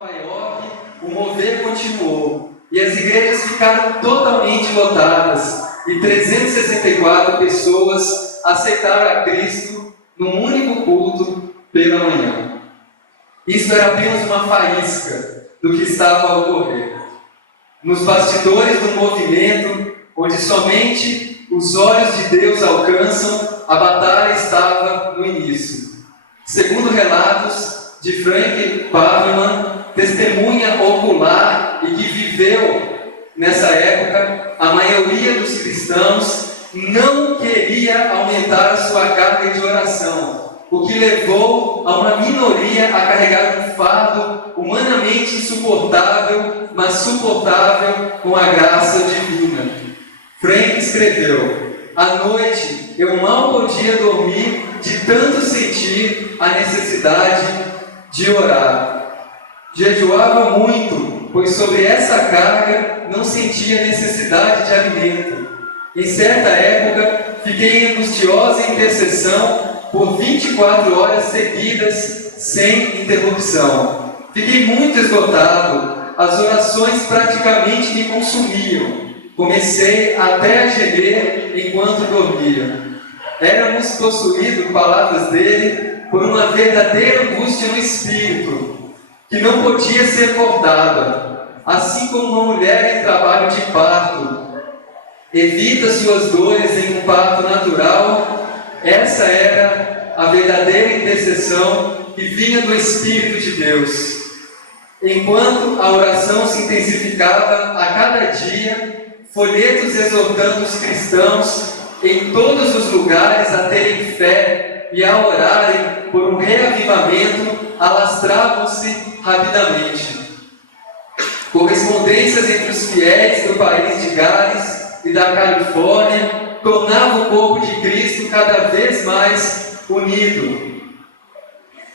Nova York, o mover continuou e as igrejas ficaram totalmente lotadas e 364 pessoas aceitaram a Cristo num único culto pela manhã. Isso era apenas uma faísca do que estava a ocorrer. Nos bastidores do movimento, onde somente os olhos de Deus alcançam, a batalha estava no início. Segundo relatos de Frank Pavelman, testemunha ocular e que viveu nessa época, a maioria dos cristãos não queria aumentar a sua carga de oração, o que levou a uma minoria a carregar um fardo humanamente insuportável, mas suportável com a graça divina. Frank escreveu: à noite eu mal podia dormir de tanto sentir a necessidade de orar. Jejuava muito, pois sobre essa carga não sentia necessidade de alimento. Em certa época, fiquei em angustiosa intercessão por 24 horas seguidas, sem interrupção. Fiquei muito esgotado, as orações praticamente me consumiam. Comecei até a gemer enquanto dormia. Éramos possuídos, palavras dele, por uma verdadeira angústia no espírito, que não podia ser cortada, assim como uma mulher em trabalho de parto evita suas dores em um parto natural. Essa era a verdadeira intercessão que vinha do Espírito de Deus. Enquanto a oração se intensificava a cada dia, folhetos exortando os cristãos em todos os lugares a terem fé e a orarem por um reavivamento alastravam-se rapidamente. Correspondências entre os fiéis do país de Gales e da Califórnia tornavam o corpo de Cristo cada vez mais unido.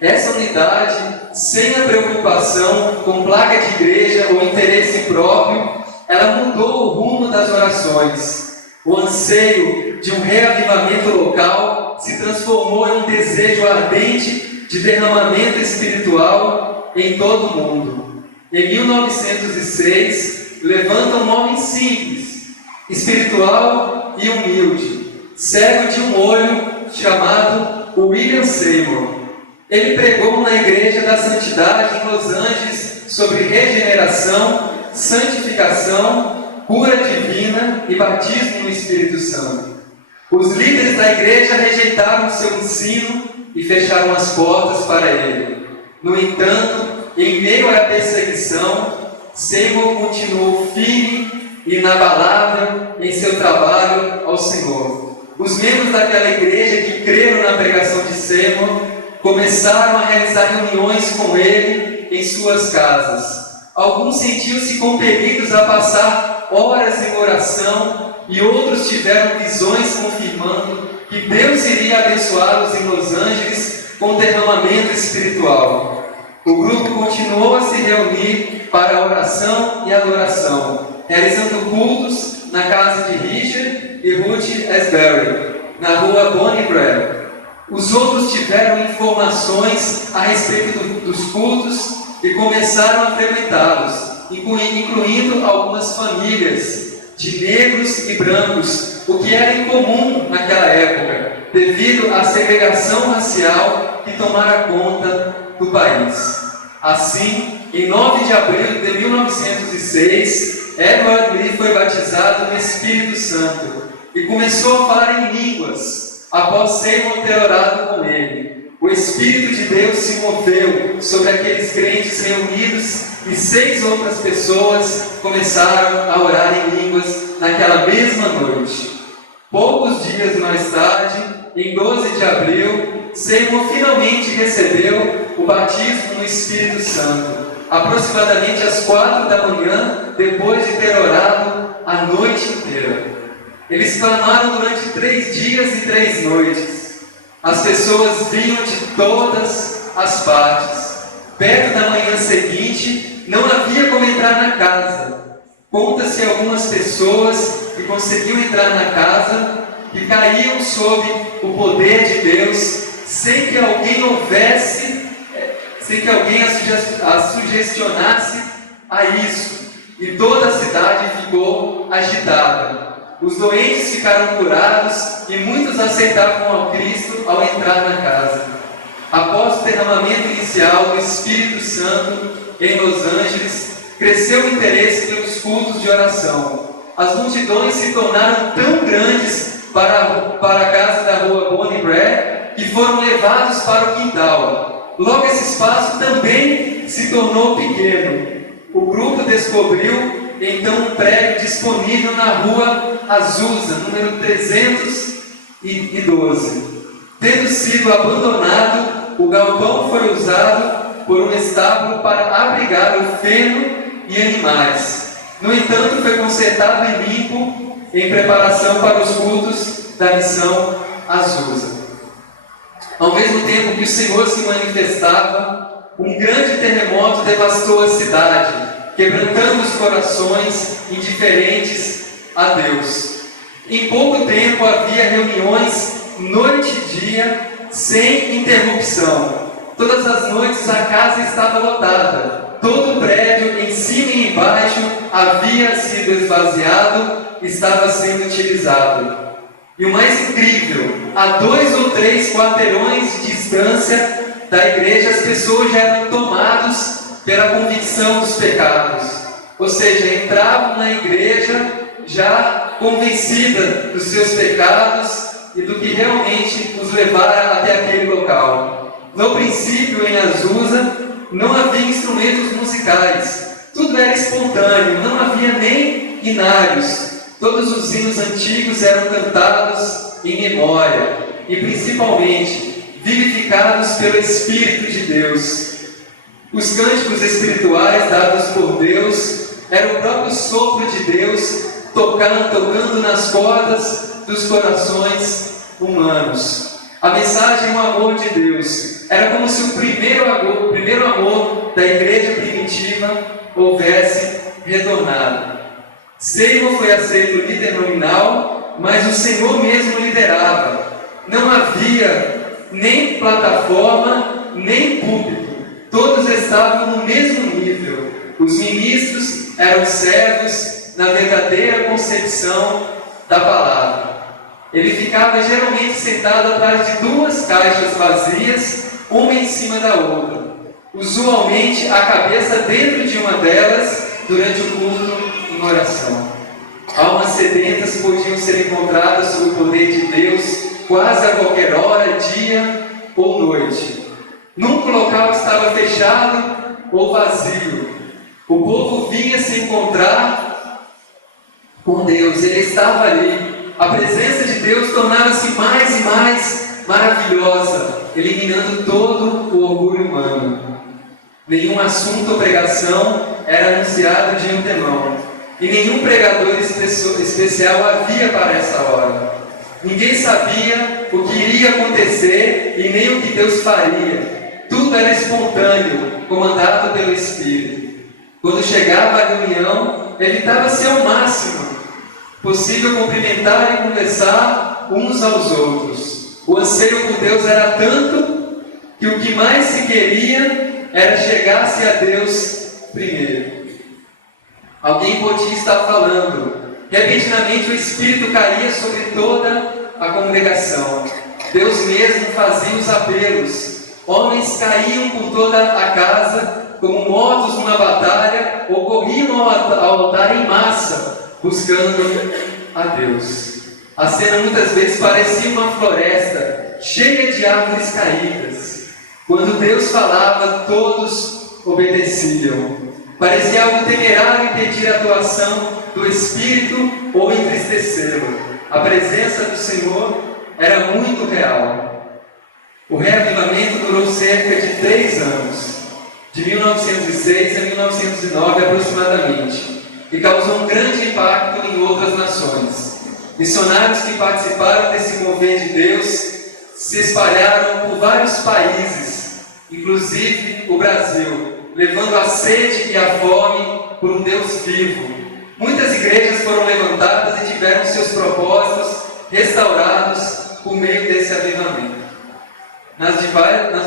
Essa unidade, sem a preocupação com placa de igreja ou interesse próprio, ela mudou o rumo das orações. O anseio de um reavivamento local se transformou em um desejo ardente de derramamento espiritual em todo o mundo. Em 1906, levanta um homem simples, espiritual e humilde, cego de um olho, chamado William Seymour. Ele pregou na Igreja da Santidade em Los Angeles sobre regeneração, santificação, cura divina e batismo no Espírito Santo. Os líderes da igreja rejeitaram seu ensino e fecharam as portas para ele. No entanto, em meio à perseguição, Seymour continuou firme e inabalável em seu trabalho ao Senhor. Os membros daquela igreja que creram na pregação de Seymour começaram a realizar reuniões com ele em suas casas. Alguns sentiam-se compelidos a passar horas em oração e outros tiveram visões confirmando que Deus iria abençoá-los em Los Angeles com derramamento espiritual. O grupo continuou a se reunir para a oração e adoração, realizando cultos na casa de Richard e Ruth Asbury, na rua Bonnie Braille. Os outros tiveram informações a respeito dos cultos e começaram a frequentá-los, incluindo algumas famílias de negros e brancos, o que era incomum naquela época, devido à segregação racial que tomara conta do país. Assim, em 9 de abril de 1906, Edward Lee foi batizado no Espírito Santo e começou a falar em línguas, após Seymour ter orado com ele. O Espírito de Deus se moveu sobre aqueles crentes reunidos e 6 outras pessoas começaram a orar em línguas naquela mesma noite. Poucos dias mais tarde, em 12 de abril, Seymour finalmente recebeu o batismo no Espírito Santo, aproximadamente às 4 da manhã, depois de ter orado a noite inteira. Eles clamaram durante 3 dias e 3 noites. As pessoas vinham de todas as partes. Perto da manhã seguinte, não havia como entrar na casa. Conta-se algumas pessoas que conseguiam entrar na casa e caíam sob o poder de Deus, sem que alguém sem que alguém a sugestionasse a isso, e toda a cidade ficou agitada. Os doentes ficaram curados e muitos aceitavam ao Cristo ao entrar na casa. Após o derramamento inicial do Espírito Santo em Los Angeles, cresceu o interesse pelos cultos de oração. As multidões se tornaram tão grandes para a casa da rua Bonnie Brae que foram levados para o quintal. Logo esse espaço também se tornou pequeno. O grupo descobriu então um prédio disponível na rua Azusa, número 312. Tendo sido abandonado, o galpão foi usado por um estábulo para abrigar o feno e animais. No entanto, foi consertado e limpo em preparação para os cultos da missão Azusa. Ao mesmo tempo que o Senhor se manifestava, um grande terremoto devastou a cidade, quebrantando os corações indiferentes a Deus. Em pouco tempo havia reuniões noite e dia, sem interrupção. Todas as noites a casa estava lotada. Todo o prédio, em cima e embaixo, havia sido esvaziado, estava sendo utilizado. E o mais incrível, a 2 ou 3 quarteirões de distância da igreja, as pessoas já eram tomadas pela convicção dos pecados. Ou seja, entravam na igreja já convencida dos seus pecados e do que realmente os levara até aquele local. No princípio, em Azusa, não havia instrumentos musicais. Tudo era espontâneo, não havia nem hinários. Todos os hinos antigos eram cantados em memória e principalmente vivificados pelo Espírito de Deus. Os cânticos espirituais dados por Deus eram o próprio sopro de Deus tocando nas cordas dos corações humanos. A mensagem é o amor de Deus. Era como se o primeiro amor da igreja primitiva houvesse retornado. Seymour foi aceito líder nominal, mas o Senhor mesmo liderava. Não havia nem plataforma, nem púlpito. Todos estavam no mesmo nível. Os ministros eram servos na verdadeira concepção da palavra. Ele ficava geralmente sentado atrás de 2 caixas vazias, uma em cima da outra. Usualmente a cabeça dentro de uma delas durante o culto em oração. Almas sedentas podiam ser encontradas sob o poder de Deus quase a qualquer hora, dia ou noite. Nunca o local estava fechado ou vazio. O povo vinha se encontrar com Deus, ele estava ali. A presença de Deus tornava-se mais e mais maravilhosa, eliminando todo o orgulho humano. Nenhum assunto ou pregação era anunciado de antemão, e nenhum pregador especial havia para essa hora. Ninguém sabia o que iria acontecer e nem o que Deus faria. Tudo era espontâneo, comandado pelo Espírito. Quando chegava a reunião, evitava-se ao máximo possível cumprimentar e conversar uns aos outros. O anseio por Deus era tanto que o que mais se queria era chegar-se a Deus primeiro. Alguém podia estar falando. Repentinamente o Espírito caía sobre toda a congregação. Deus mesmo fazia os apelos. Homens caíam por toda a casa como mortos numa batalha ou corriam ao altar em massa, buscando a Deus. A cena muitas vezes parecia uma floresta cheia de árvores caídas. Quando Deus falava, todos obedeciam. Parecia algo temerário impedir a atuação do Espírito ou entristecê-lo. A presença do Senhor era muito real. O reavivamento durou cerca de 3 anos, de 1906 a 1909 aproximadamente, e causou um grande impacto em outras nações. Missionários que participaram desse mover de Deus se espalharam por vários países, inclusive o Brasil, levando a sede e a fome por um Deus vivo. Muitas igrejas foram levantadas e tiveram seus propósitos restaurados por meio desse avivamento. Nas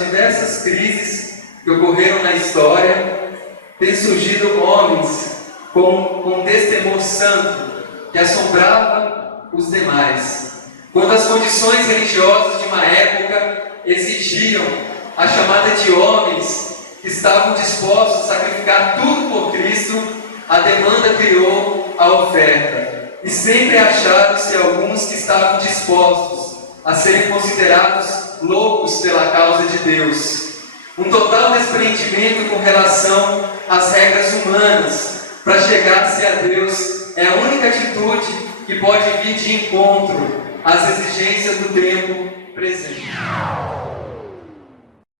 diversas crises que ocorreram na história, tem surgido homens com destemor santo que assombrava os demais. Quando as condições religiosas de uma época exigiam a chamada de homens que estavam dispostos a sacrificar tudo por Cristo, a demanda criou a oferta. E sempre acharam-se alguns que estavam dispostos a serem considerados loucos pela causa de Deus. Um total desprendimento com relação às regras humanas para chegar-se a Deus é a única atitude que pode vir de encontro às exigências do tempo presente.